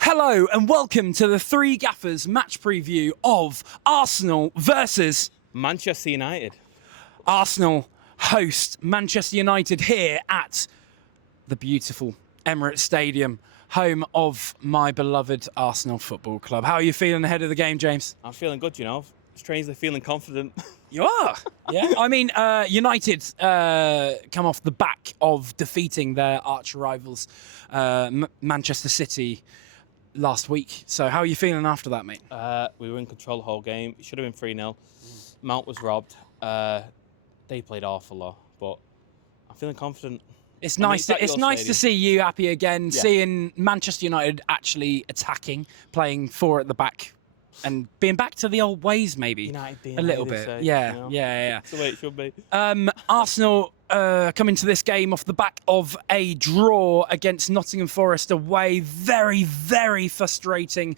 Hello and welcome to the Three Gaffers match preview of Arsenal versus Manchester United. Arsenal host Manchester United here at the beautiful Emirates Stadium, home of my beloved Arsenal Football Club. How are you feeling ahead of the game, James? I'm feeling good, you know. Strangely feeling confident. You are? Yeah. I mean, United come off the back of defeating their arch rivals, Manchester City, last week. So how are you feeling after that, mate? We were in control the whole game. It should have been 3-0. Mount was robbed. They played awful, though, but I'm feeling confident. It's nice to see you happy again, seeing Manchester United actually attacking, playing four at the back, and being back to the old ways, maybe a little bit. Say, yeah, you know? yeah. That's the way it should be. Arsenal come into this game off the back of a draw against Nottingham Forest away. Very, very frustrating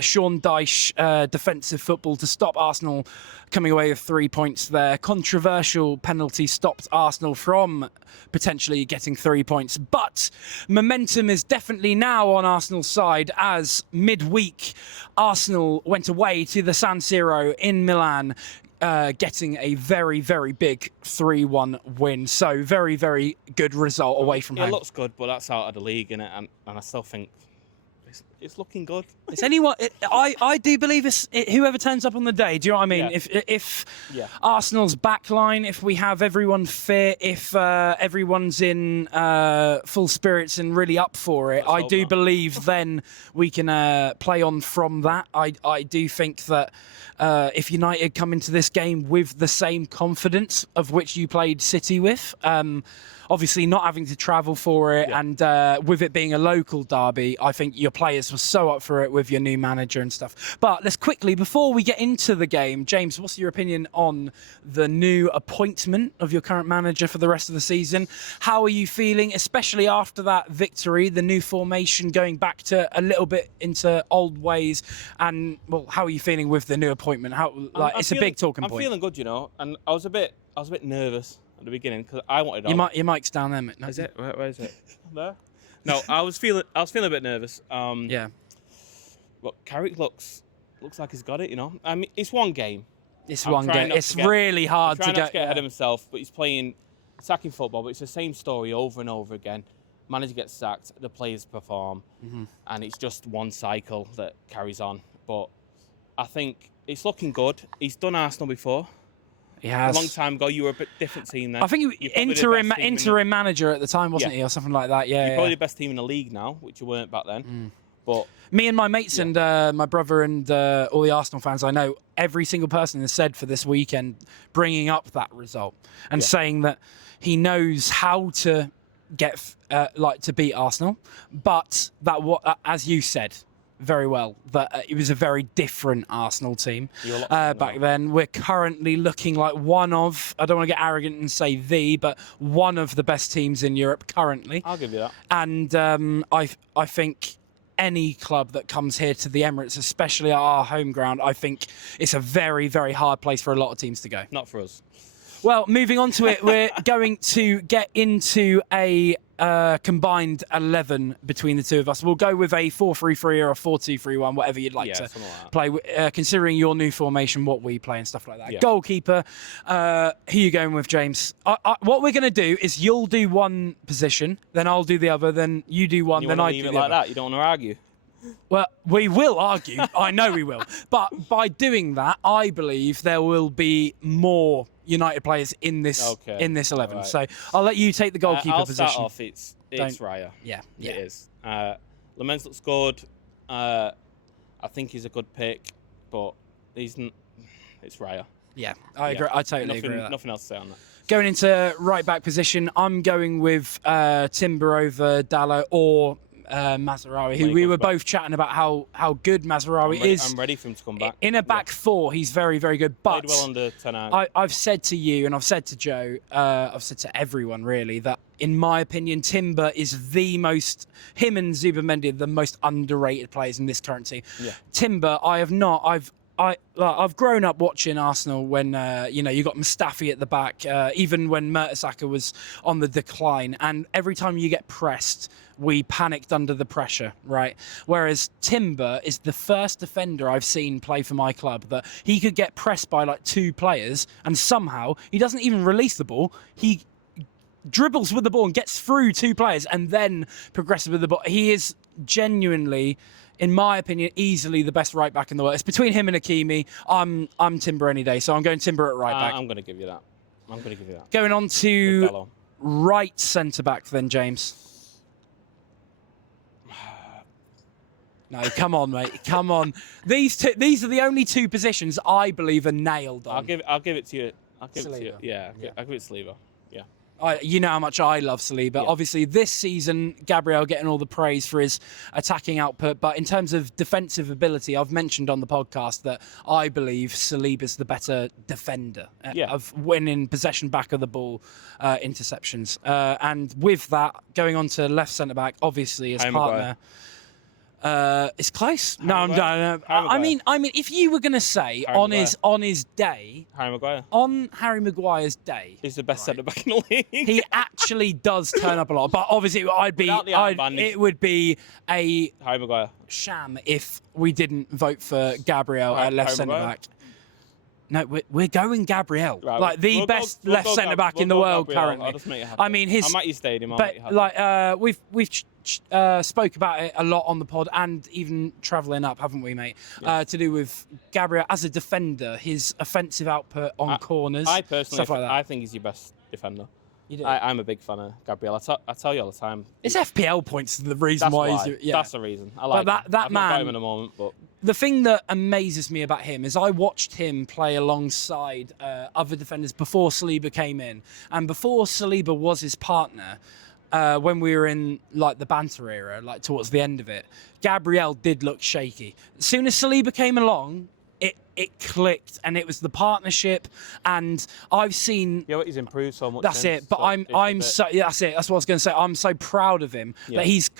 Sean Dyche defensive football to stop Arsenal coming away with 3 points there. Controversial penalty stopped Arsenal from potentially getting 3 points. But momentum is definitely now on Arsenal's side as midweek Arsenal went away to the San Siro in Milan, getting a very, very big 3-1 win. So very, very good result away from home. It looks good, but that's out of the league, innit? And I still think it's looking good. It's anyone. I do believe it's whoever turns up on the day. Do you know what I mean? Yeah. If Arsenal's backline, if we have everyone fit, if everyone's in full spirits and really up for it, I do believe then we can play on from that. I do think that if United come into this game with the same confidence of which you played City with, obviously not having to travel for it, and with it being a local derby, I think your players were so up for it with your new manager and stuff. But let's quickly, before we get into the game, James, what's your opinion on the new appointment of your current manager for the rest of the season? How are you feeling, especially after that victory, the new formation going back to a little bit into old ways? And, well, how are you feeling with the new appointment? It's a big talking point. I'm feeling good, you know, and I was a bit nervous at the beginning because I wanted. Your mic's down there, mate. No. Is it? Where is it? There. No, I was feeling a bit nervous. Yeah. But Carrick looks like he's got it, you know. I mean, it's one game. It's one game. It's really hard to get ahead of himself, but he's playing attacking football. But it's the same story over and over again. Manager gets sacked, the players perform, and it's just one cycle that carries on. But I think it's looking good. He's done Arsenal before. He has. A long time ago, you were a bit different team then. I think interim manager at the time, wasn't he, or something like that? Yeah. You're probably the best team in the league now, which you weren't back then. But me and my mates and my brother and all the Arsenal fans I know, every single person has said for this weekend, bringing up that result and saying that he knows how to get to beat Arsenal, but that as you said very well, that it was a very different Arsenal team back then. We're currently looking like one of, I don't want to get arrogant and say but one of the best teams in Europe currently. I'll give you that. And I think any club that comes here to the Emirates, especially our home ground, I think it's a very, very hard place for a lot of teams to go. Not for us. Well, moving on to it, we're going to get into a combined 11 between the two of us. We'll go with a 4-3-3 or a 4-2-3-1, whatever you'd like to play, considering your new formation, what we play and stuff like that. Goalkeeper, who are you going with, James? What we're going to do is you'll do one position, then I'll do the other, then you do one, then I do the other. That? You don't want to argue? Well, we will argue. I know we will. But by doing that, I believe there will be more United players in this 11. Right. So I'll let you take the goalkeeper position. I'll start off. It's Raya. Yeah. It is. Lamens looks good. I think he's a good pick, but it's Raya. Yeah, I agree. I totally agree with that. Nothing else to say on that. Going into right back position, I'm going with Timber over Dallo or Mazraoui, who we were both chatting about how good Mazraoui is. I'm ready for him to come back. In a back four, he's very, very good. But played well under 10 I've said to you, and I've said to Joe, I've said to everyone really, that in my opinion, Timber is him and Zubimendi are the most underrated players in this current team. Yeah. Timber, I've I've grown up watching Arsenal when you got Mustafi at the back, even when Mertesacker was on the decline, and every time you get pressed, we panicked under the pressure, right? Whereas Timber is the first defender I've seen play for my club that he could get pressed by like 2 players, and somehow he doesn't even release the ball. He dribbles with the ball and gets through 2 players and then progresses with the ball. He is genuinely, in my opinion, easily the best right back in the world. It's between him and Hakimi. I'm Timber any day, so I'm going Timber at right back. I'm going to give you that. Going on to right centre back then, James. No, come on, mate. Come on. These are the only 2 positions I believe are nailed on. I'll give it to you. I'll give Saliba. it to you. Yeah, I'll give it to Saliba. Yeah. You know how much I love Saliba. Yeah. Obviously, this season, Gabriel getting all the praise for his attacking output. But in terms of defensive ability, I've mentioned on the podcast that I believe Saliba's the better defender of winning possession back of the ball, interceptions. And with that, going on to left centre-back, obviously, his partner... it's close. No, I'm done. I mean, if you were going to say on his day, Harry Maguire's day, he's the best centre back in the league. He actually does turn up a lot. But obviously, it would be a Harry Maguire sham if we didn't vote for Gabriel at left centre back. No, we're going Gabriel, right, like the best left centre back in the world currently. I mean, I'm at your stadium. We've spoke about it a lot on the pod and even travelling up, haven't we, mate? Yeah. To do with Gabriel as a defender, his offensive output on corners. I personally, stuff like that. I think he's your best defender. You do? I'm a big fan of Gabriel. I tell you all the time. It's FPL points the reason why he's doing. Yeah, that's the reason. I like that man. Not got him in a moment, but. The thing that amazes me about him is I watched him play alongside other defenders before Saliba came in. And before Saliba was his partner, when we were in like the banter era, like towards the end of it, Gabriel did look shaky. As soon as Saliba came along, it clicked, and it was the partnership. And I've seen... Yeah, he's improved so much. That's it. But that's it. That's what I was going to say. I'm so proud of him that he's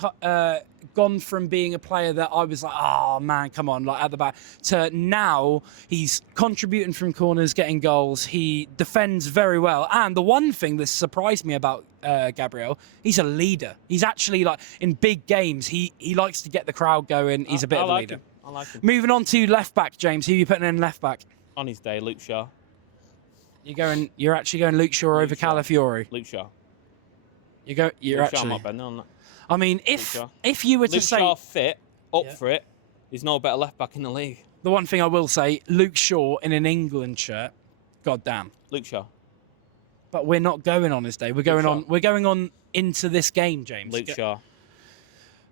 gone from being a player that I was like, oh man, come on, like at the back, to now he's contributing from corners, getting goals. He defends very well. And the one thing that surprised me about Gabriel, he's a leader. He's actually like in big games, he likes to get the crowd going. He's a bit of a leader. I like him. Moving on to left back, James. Who are you putting in left back? On his day, Luke Shaw. You're actually going Luke Shaw over Calafiori. Luke Shaw. You're Luke actually. Shaw, I'm not betting on that. I mean, if you were to say Luke Shaw fit up for it, he's no better left back in the league. The one thing I will say, Luke Shaw in an England shirt, goddamn. Luke Shaw. But we're not going on his day. We're going on into this game, James. Luke Shaw.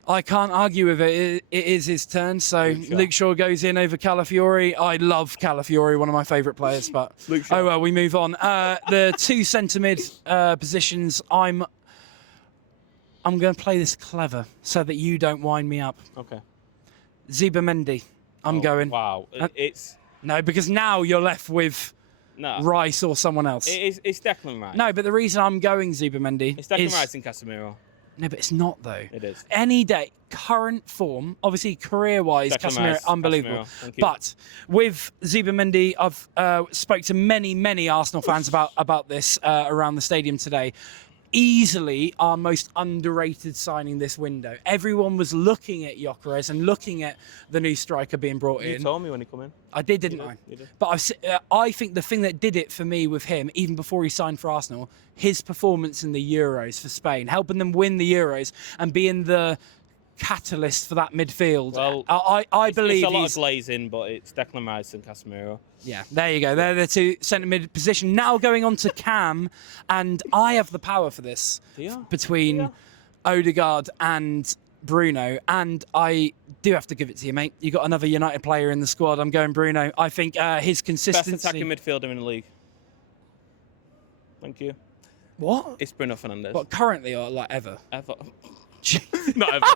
I can't argue with it. It is his turn. So Luke Shaw goes in over Calafiori. I love Calafiori, one of my favourite players. But oh well, we move on. The 2 centre mid positions. I'm going to play this clever so that you don't wind me up. Okay. Zubimendi. I'm going. Wow. No, because now you're left with Rice or someone else. It's Declan Rice. No, but the reason I'm going Zubimendi It's Declan Rice and Casemiro. No, but it's not, though. It is. Any day, current form, obviously career-wise, Casemiro, unbelievable. Thank you. But with Zubimendi, I've spoke to many Arsenal fans about this around the stadium today. Easily our most underrated signing this window. Everyone was looking at Gyökeres and looking at the new striker being brought in. You told me when he come in. I did, didn't I? You did. But I think the thing that did it for me with him, even before he signed for Arsenal, his performance in the Euros for Spain, helping them win the Euros and being the catalyst for that midfield. Well, I believe it's a lot of glazing, but it's Declan Rice and Casemiro. Yeah, there you go. They're the 2 centre mid position. Now going on to Cam, and I have the power for this between Odegaard and Bruno, and I do have to give it to you, mate. You got another United player in the squad. I'm going Bruno. I think his consistency. Best attacking midfielder in the league. Thank you. What? It's Bruno Fernandes. What, currently or like ever? Ever. Not ever.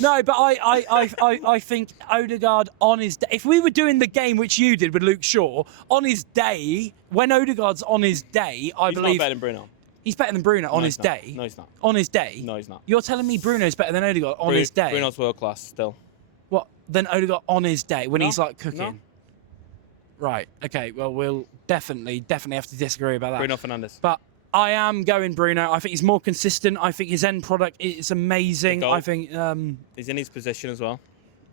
No, but I think Odegaard on his day, if we were doing the game which you did with Luke Shaw, on his day, when Odegaard's on his day, I believe... He's not better than Bruno. He's better than Bruno on his day? No, he's not. On his day? No, he's not. You're telling me Bruno's better than Odegaard on his day? Bruno's world class still. What? than Odegaard on his day when he's like cooking? No. Right. Okay. Well, we'll definitely have to disagree about that. Bruno Fernandes. But I am going Bruno. I think he's more consistent. I think his end product is amazing. I think he's in his position as well.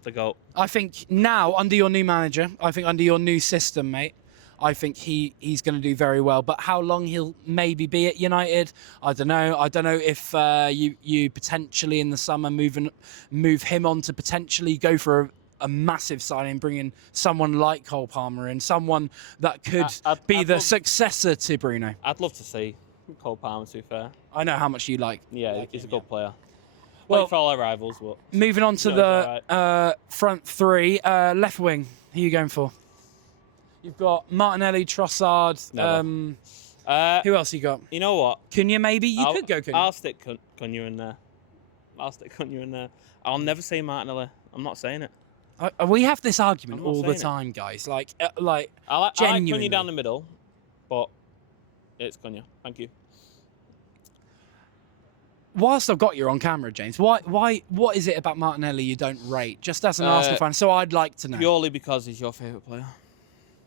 The goal. I think now under your new manager, I think under your new system, mate, I think he's going to do very well. But how long he'll maybe be at United, I don't know. I don't know if you potentially in the summer move him on to potentially go for a massive signing, bringing someone like Cole Palmer in, someone that could be the successor to Bruno. I'd love to see Cole Palmer, to be fair. I know how much you like. Yeah, he's a good player. Well, for all our rivals, but moving on to the front three, left wing. Who are you going for? You've got Martinelli, Trossard. Who else you got? You know what? Cunha, maybe? You could go Cunha. I'll stick Cunha in there. I'll never say Martinelli. I'm not saying it. We have this argument all the time, guys. Like I like genuinely. Cunha down the middle, but it's Cunha. Thank you. Whilst I've got you on camera, James, what is it about Martinelli you don't rate? Just as an Arsenal fan, so I'd like to know. Purely because he's your favourite player.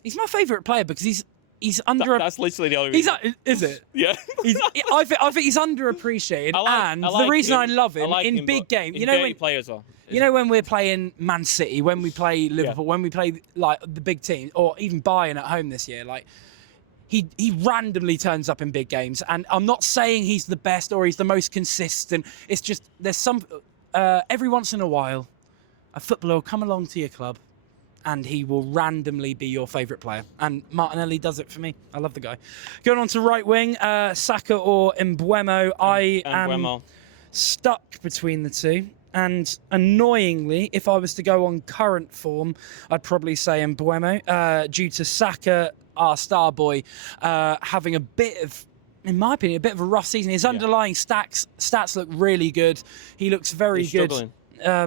He's my favourite player because he's under. That's literally the only reason. Is it? Yeah. I think he's underappreciated, the reason I love him in big games. You know when players are. You know when we're playing Man City, when we play Liverpool, when we play like the big team, or even Bayern at home this year, like. He randomly turns up in big games, and I'm not saying he's the best or he's the most consistent. It's just there's some every once in a while, a footballer will come along to your club, and he will randomly be your favourite player. And Martinelli does it for me. I love the guy. Going on to right wing, Saka or Mbeumo. I am stuck between the two. And annoyingly, if I was to go on current form, I'd probably say Mbeumo due to Saka, our star boy, having a bit of, in my opinion, a bit of a rough season. His underlying stats look really good. He looks very good. I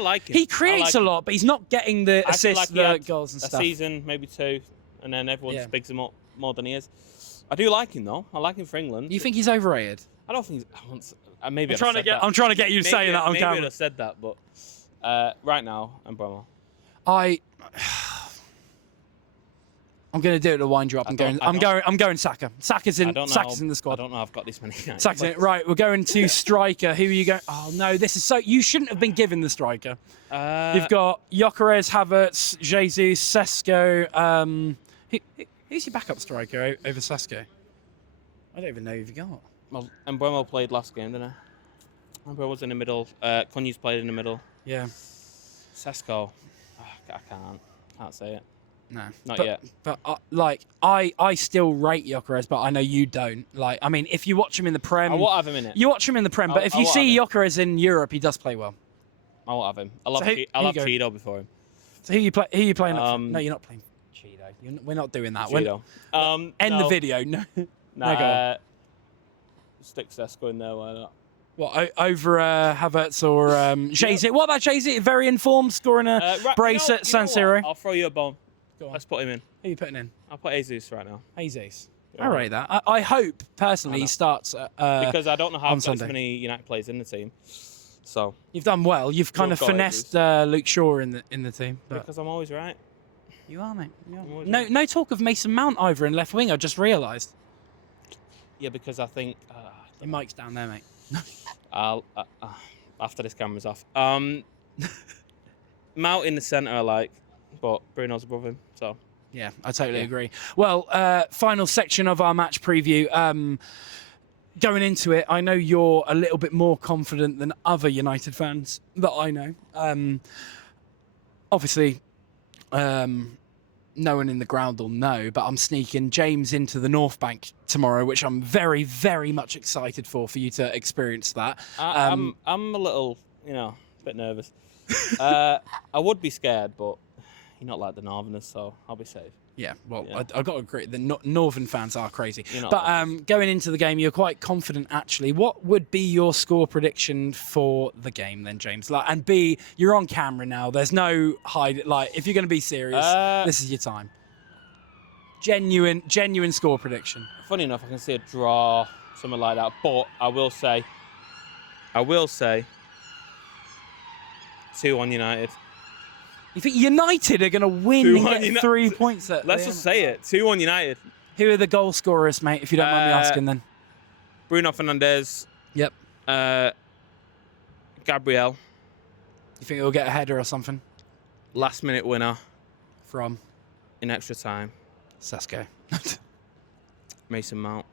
like him. He creates a lot, but he's not getting the assists, the goals and stuff. A season, maybe two, and then everyone just bigs him up more than he is. I do like him though. I like him for England. You think he's overrated? I don't think. Maybe I'm trying to get you saying that on camera. Maybe I'd have said that, but right now, Mbeumo. I'm going to do it to wind you up. I'm going Saka. Saka's in the squad. I don't know. I've got this many. Saka's in it. Right, we're going to striker. Who are you going? Oh no, this is so. You shouldn't have been given the striker. You've got Gyökeres, Havertz, Jesus, Sesko. Who's your backup striker over Sesko? I don't even know who you've got. Well, Mbeumo played last game, didn't he? Mbeumo was in the middle. Cunha's played in the middle. Yeah. Sesko. I can't say it. No, not yet. But I still rate Gyökeres, but I know you don't. Like, I mean, if you watch him in the Prem, I won't have him in it. You watch him in the Prem, but if you see Gyökeres in Europe, he does play well. I won't have him. I love Cheeto before him. So who you playing? No, you're not playing Cheeto. We're not doing that. Cheeto. End the video. No. Nah. Stick Sesko in there. Why not? What, over Havertz or Jesus? What about Jesus? Very informed, scoring a brace at San Siro. I'll throw you a bone. Let's put him in. Who are you putting in? I'll put Jesus right now. Jesus. I rate that. I hope, personally, he starts because I don't know how there's many United players in the team. So you've done well. You've kind of finessed Luke Shaw in the team. Because I'm always right. You are, mate. No talk of Mason Mount either in left wing. I just realised. Yeah, because I think your mic's down there, mate. I'll after this camera's off. Mount in the centre, I like, but Bruno's above him. So yeah, I totally agree. Well, final section of our match preview. Going into it, I know you're a little bit more confident than other United fans that I know. Obviously, no one in the ground will know, but I'm sneaking James into the North Bank tomorrow, which I'm very, very much excited for you to experience that. I'm a little, a bit nervous. I would be scared, but you're not like the Northerners, so I'll be safe. Yeah, well, yeah. I've got to agree. The Northern fans are crazy. But going into the game, you're quite confident, actually. What would be your score prediction for the game then, James? And B, you're on camera now. There's no hide. If you're going to be serious, this is your time. Genuine score prediction. Funny enough, I can see a draw, something like that. But I will say, 2-1 United. You think United are going to win and 2-1 get 3 points at Let's just say it. 2-1 United. Who are the goal scorers, mate, if you don't mind me asking then? Bruno Fernandes. Yep. Gabriel. You think he'll get a header or something? Last minute winner. From? In extra time. Sesko. Mason Mount.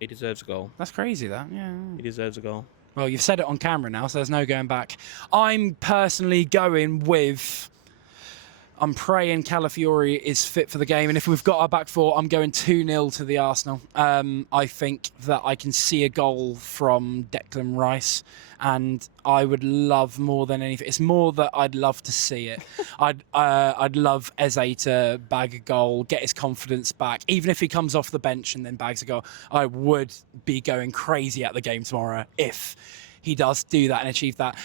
He deserves a goal. That's crazy, that. Yeah. He deserves a goal. Well, you've said it on camera now, so there's no going back. I'm personally going with... I'm praying Calafiori is fit for the game, and if we've got our back four, I'm going 2-0 to the Arsenal. I think that I can see a goal from Declan Rice, and I would love more than anything. It's more that I'd love to see it. I'd love Eze to bag a goal, get his confidence back, even if he comes off the bench and then bags a goal. I would be going crazy at the game tomorrow if he does do that and achieve that.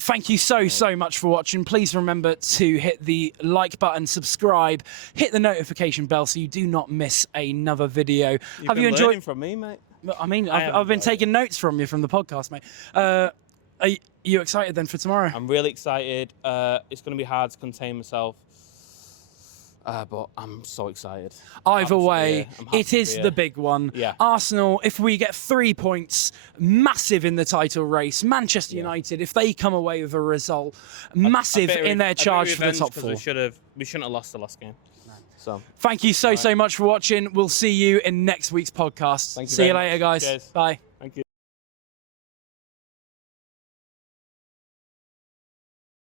Thank you so much for watching. Please remember to hit the like button, subscribe, hit the notification bell so you do not miss another video. Have you enjoyed from me, mate? I mean, I've been taking notes from you from the podcast, mate. Are you excited then for tomorrow? I'm really excited. It's going to be hard to contain myself. But I'm so excited. Either way, it is the big one. Yeah. Arsenal, if we get 3 points, massive in the title race. Manchester United, if they come away with a result, massive in their charge for the top four. We shouldn't have lost the last game. No. So thank you so much for watching. We'll see you in next week's podcast. See you later, guys. Cheers. Bye.